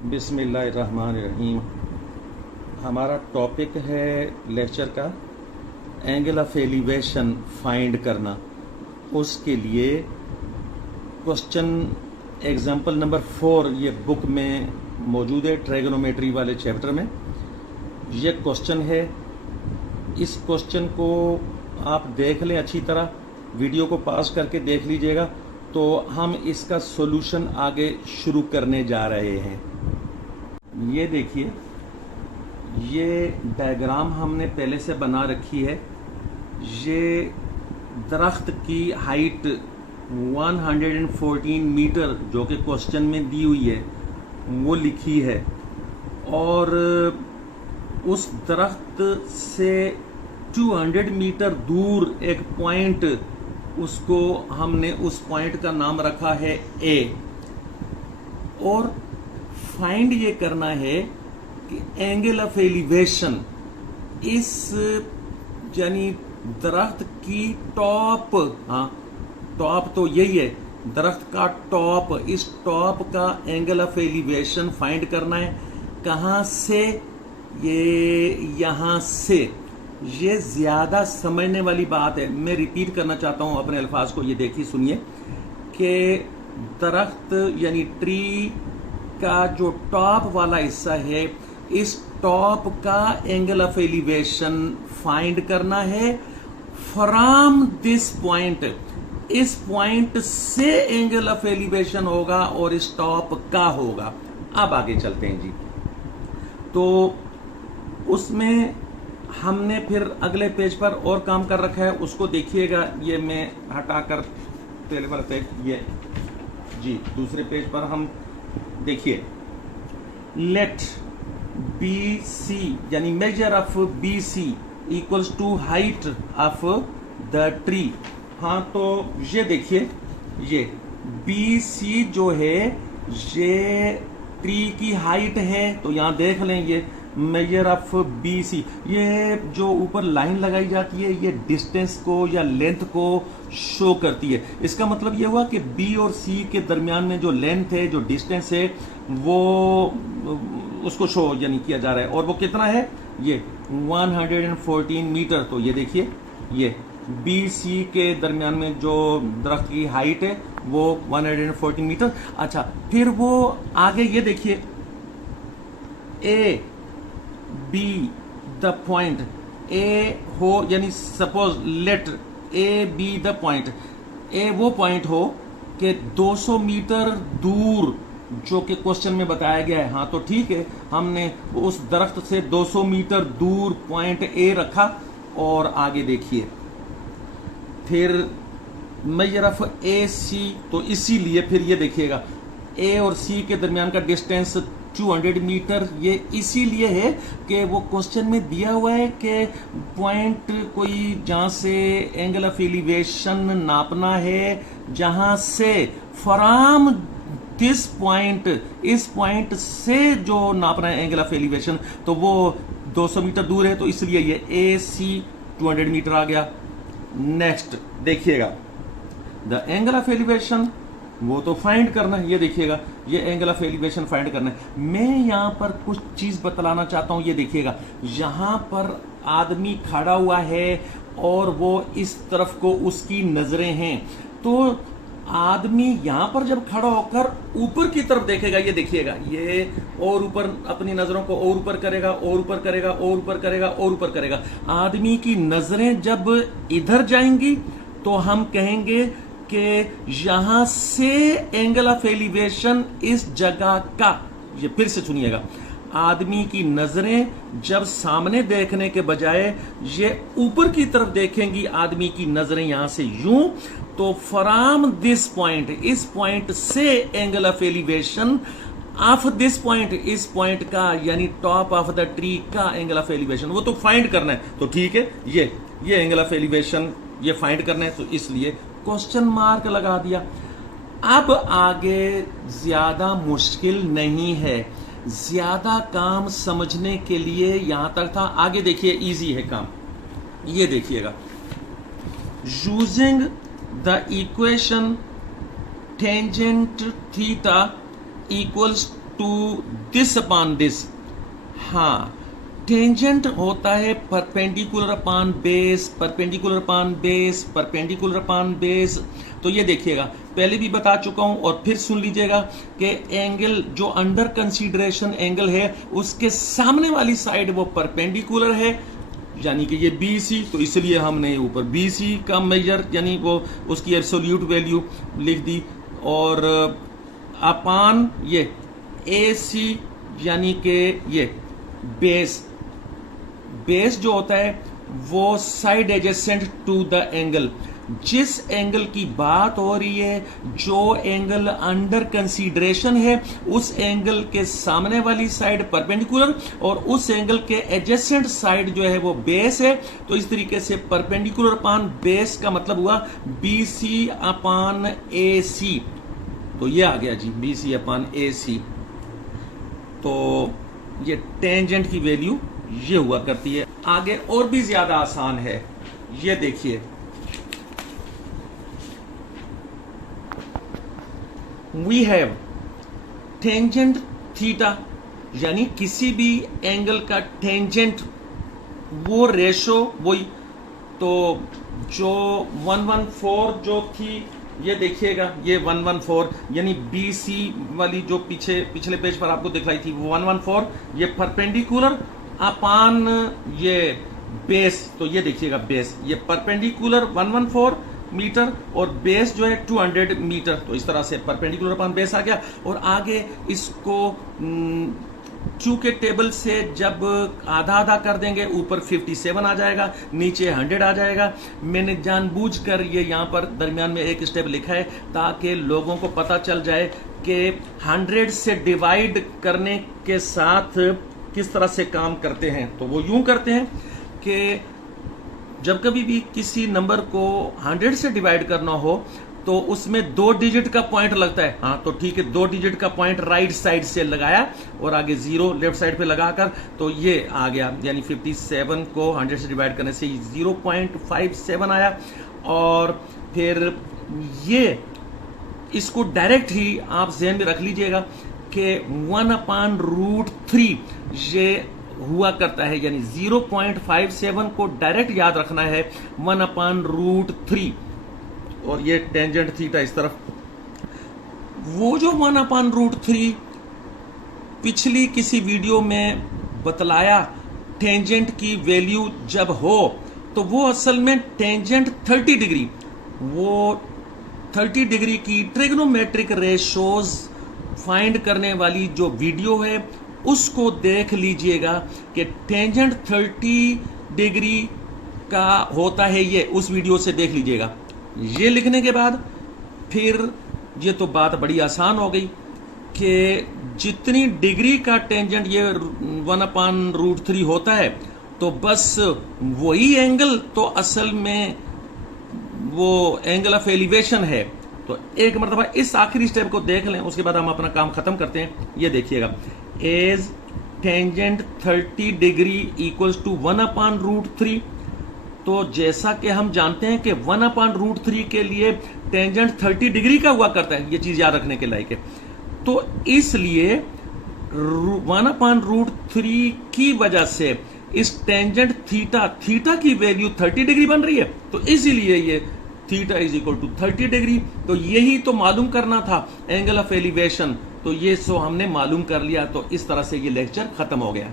बिस्मिल्लाहिर्रहमानिर्रहीम। हमारा टॉपिक है लेक्चर का एंगल ऑफ एलिवेशन फाइंड करना। उसके लिए क्वेश्चन एग्जांपल नंबर 4 ये बुक में मौजूद है, ट्रायगोनोमेट्री वाले चैप्टर में। ये क्वेश्चन है। इस क्वेश्चन को आप देख लें अच्छी तरह, वीडियो को पास करके देख लीजिएगा, तो हम इसका सॉल्यूशन आगे शुरू करने जा रहे हैं। ये देखिए, ये डायग्राम हमने पहले से बना रखी है। ये दरख्त की हाइट 114 मीटर जो कि क्वेश्चन में दी हुई है वो लिखी है, और उस दरख्त से 200 मीटर दूर एक पॉइंट, उसको हमने उस पॉइंट का नाम रखा है ए। और फाइंड ये करना है कि एंगल ऑफ एलिवेशन इस यानी दरख्त की टॉप, टॉप तो यही है, दरख्त का टॉप, इस टॉप का एंगल ऑफ एलिवेशन फाइंड करना है। कहां से? ये यहां से। ये ज्यादा समझने वाली बात है, मैं रिपीट करना चाहता हूं अपने अल्फाज को। ये देखिए, सुनिए कि दरख्त यानी ट्री का जो टॉप वाला हिस्सा है, इस टॉप का एंगल ऑफ एलिवेशन फाइंड करना है फ्रॉम दिस पॉइंट। इस पॉइंट से एंगल ऑफ एलिवेशन होगा और इस टॉप का होगा। अब आगे चलते हैं जी। तो उसमें हमने फिर अगले पेज पर और काम कर रखा है, उसको देखिएगा। ये मैं हटाकर पहले वाला पेज, ये जी दूसरे पेज पर हम देखिए, लेट बी सी यानी measure of B C equals to height of the tree. हाँ, तो ये देखिए, ये बी सी जो है ये ट्री की हाइट है। तो यहां देख लें, ये मेजर ऑफ बी सी, ये जो ऊपर लाइन लगाई जाती है ये डिस्टेंस को या लेंथ को शो करती है। इसका मतलब ये हुआ कि बी और सी के दरमियान में जो लेंथ है, जो डिस्टेंस है, वो उसको शो यानी किया जा रहा है। और वो कितना है? ये 114 मीटर। तो ये देखिए, ये बी सी के दरमियान में जो दरख्त की हाइट है वो 114 मीटर। अच्छा, फिर वो आगे ये देखिए, A be the point, A हो यानी suppose let A be the point, A वो पॉइंट हो कि 200 मीटर दूर जो कि क्वेश्चन में बताया गया है। हाँ, तो ठीक है, हमने उस दरख्त से 200 मीटर दूर पॉइंट ए रखा। और आगे देखिए, फिर मेजर ऑफ ए सी, तो इसीलिए फिर ये देखिएगा, ए और सी के दरमियान का डिस्टेंस 200 मीटर। ये इसीलिए है कि वो क्वेश्चन में दिया हुआ है कि पॉइंट कोई जहां से एंगल ऑफ एलिवेशन नापना है, जहां से फ्रॉम दिस पॉइंट, इस पॉइंट से जो नापना है एंगल ऑफ एलिवेशन, तो वो 200 मीटर दूर है। तो इसलिए ये ए सी 200 मीटर आ गया। नेक्स्ट देखिएगा, द एंगल ऑफ एलिवेशन, वो तो फाइंड करना है। ये देखिएगा, ये एंगल ऑफ एलिवेशन फाइंड करना है। मैं यहां पर कुछ चीज बतलाना चाहता हूं। ये देखिएगा, यहां पर आदमी खड़ा हुआ है और वो इस तरफ को उसकी नजरें हैं। तो आदमी यहां पर जब खड़ा होकर ऊपर की तरफ देखेगा, ये देखिएगा, ये और ऊपर अपनी नजरों को और ऊपर करेगा, और ऊपर करेगा, और ऊपर करेगा, और ऊपर करेगा। आदमी की नजरें जब इधर जाएंगी तो हम कहेंगे कि यहां से एंगल ऑफ एलिवेशन इस जगह का, ये फिर से सुनिएगा, आदमी की नजरें जब सामने देखने के बजाय ये ऊपर की तरफ देखेंगी, आदमी की नजरें यहां से यूं, तो फ्रॉम दिस पॉइंट, इस पॉइंट से angle of elevation of this point, इस पॉइंट का यानी टॉप ऑफ द ट्री का एंगल ऑफ एलिवेशन, वो तो फाइंड करना है। तो ठीक है, ये एंगल ऑफ एलिवेशन ये फाइंड करना है, तो इसलिए क्वेश्चन मार्क लगा दिया। अब आगे ज्यादा मुश्किल नहीं है, ज्यादा काम समझने के लिए यहां तक था। आगे देखिए, इजी है काम। ये देखिएगा, using the equation tangent theta equals to this upon this. हाँ, टेंजेंट होता है perpendicular upon base, perpendicular upon base, perpendicular upon base. तो ये देखिएगा, पहले भी बता चुका हूं और फिर सुन लीजिएगा कि एंगल जो अंडर कंसीडरेशन एंगल है उसके सामने वाली साइड वो परपेंडिकुलर है, यानी कि ये BC, तो इसलिए हमने ऊपर BC का मेजर यानी वो उसकी एब्सोल्यूट वैल्यू लिख दी, और अपॉन ये AC यानी कि ये बेस, बेस जो होता है वो side adjacent to the angle. जिस एंगल की बात हो रही है, जो एंगल अंडर कंसीडरेशन है, उस एंगल के सामने वाली साइड परपेंडिकुलर और उस एंगल के एडजेसेंट साइड जो है वो बेस है। तो इस तरीके से परपेंडिकुलर अपॉन बेस का मतलब हुआ BC अपॉन AC। तो ये आ गया जी BC अपॉन AC। तो ये टेंजेंट की वैल्यू ये हुआ करती है। आगे और भी ज्यादा आसान है, ये देखिए, वी हैव टेंजेंट थीटा, यानी किसी भी एंगल का टेंजेंट वो रेशो वही। तो जो 114 जो थी, ये देखिएगा, ये 114 यानी BC वाली जो पिछले पेज पर आपको दिखलाई थी वो 114, ये परपेंडिकुलर अपॉन ये बेस। तो ये देखिएगा बेस, ये परपेंडिकुलर 114 मीटर और बेस जो है 200 मीटर। तो इस तरह से परपेंडिकुलर अपॉन बेस आ गया। और आगे इसको चूंकि टेबल से जब आधा आधा कर देंगे, ऊपर 57 आ जाएगा, नीचे 100 आ जाएगा। मैंने जानबूझकर ये यहाँ पर दरमियान में एक स्टेप लिखा है ताकि लोगों को पता चल जाए कि 100 से डिवाइड करने के साथ किस तरह से काम करते हैं। तो वो यूं करते हैं कि जब कभी भी किसी नंबर को 100 से डिवाइड करना हो तो उसमें 2 डिजिट का पॉइंट लगता है। हाँ, तो ठीक है, 2 डिजिट का पॉइंट राइट साइड से लगाया और आगे 0 लेफ्ट साइड पे लगाकर, तो ये आ गया, यानी 57 को 100 से डिवाइड करने से 0.57 आया। और फिर ये इसको डायरेक्ट ही आप ज़हन में रख लीजिएगा कि 1/√3 ये हुआ करता है, यानी 0.57 को डायरेक्ट याद रखना है 1/√3। और ये टेंजेंट थीटा इस तरफ, वो जो 1/√3 पिछली किसी वीडियो में बतलाया टेंजेंट की वैल्यू जब हो, तो वो असल में टेंजेंट 30 डिग्री, वो 30 डिग्री की ट्रिग्नोमेट्रिक रेशोज फाइंड करने वाली जो वीडियो है उसको देख लीजिएगा कि टेंजेंट 30 डिग्री का होता है, ये उस वीडियो से देख लीजिएगा। ये लिखने के बाद फिर ये तो बात बड़ी आसान हो गई कि जितनी डिग्री का टेंजेंट ये 1/√3 होता है, तो बस वही एंगल तो असल में वो एंगल ऑफ एलिवेशन है। तो एक मरतबा इस आखिरी स्टेप को देख लें, उसके बाद हम अपना काम खत्म करते हैं। ये देखिएगा, as tangent 30 degree equals to 1/√3। तो जैसा कि हम जानते हैं कि 1/√3 के लिए टेंजेंट 30 डिग्री का हुआ करता है, ये चीज याद रखने के लायक है। तो इसलिए 1/√3 की वजह से इस टेंजेंट थीटा की वैल्यू 30 डिग्री बन रही है। तो इसीलिए ये theta is equal to 30 degree. तो यही तो मालूम करना था, एंगल ऑफ एलिवेशन। तो ये सो हमने मालूम कर लिया। तो इस तरह से ये लेक्चर खत्म हो गया।